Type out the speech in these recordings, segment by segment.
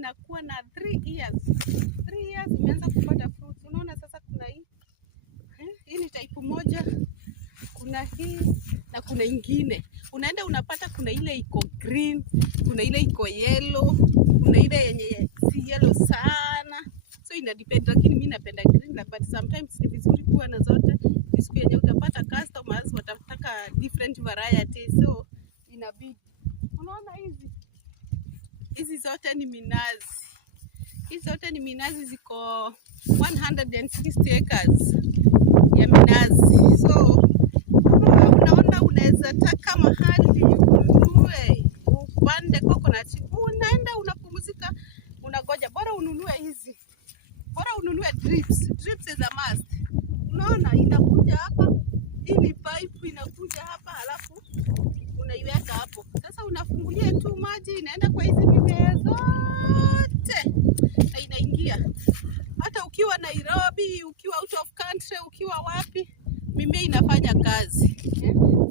zinakuwa na 3 years. 3 years imeanza kupata fruits. Unaona sasa kuna hii. Hii ni type moja. Kuna hii na kuna ingine. Unaenda unapata kuna ile iko green, kuna ile iko yellow, kuna ile yenye si yellow sana. So ina depend, lakini mimi napenda green, but sometimes ni vizuri kuwa na zote. Siku yenye utapata customers watataka different varieties, so inabidi. Unaona hizi zote ni minazi. Hizi zote ni minazi, ziko 160 acres ya minazi. So unaona unaweza taka mahali ununue upande coconut, unaenda unapumzika, unagoja. Bora ununue hizi, bora ununue drips. Drips is a must. Unaona inakuja hapa, hii ni pipe inakuja hapa, halafu unaiweka hapo. Sasa unafungulia tu maji, inaenda kwa hizi mimea zote na inaingia. Hata ukiwa Nairobi, ukiwa out of country, ukiwa wapi, mimea inafanya kazi.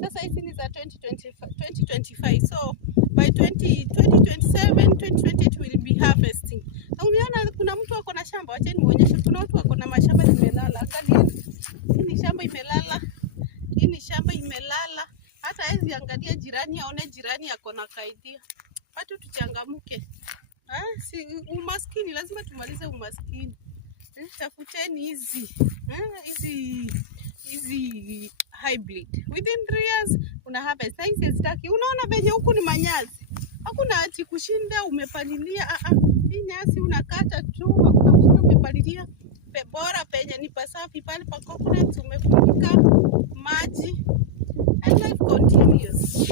Sasa hizi ni za 2025. So by 2027, 2028 will be harvesting. Na unaona kuna mtu ako na shamba, acha nimuonyeshe. Kuna watu wako na mashamba zimelala. Angalia. Hii ni shamba imelala. Hii ni shamba imelala. Hata hizi angalia jirani, aone jirani ako na kaidia. Watu tuchangamuke. Si umaskini, lazima tumalize umaskini. Tafuteni hizi hybrid. Within 3 years una harvest. Na hizi zitaki. Unaona venye huku ni manyazi. Hakuna ati kushinda umepalilia. Hii nyasi unakata tu, hakuna kushinda umepalilia. Bora penye ni pasafi, pale pa coconut umefunika maji. And life continues.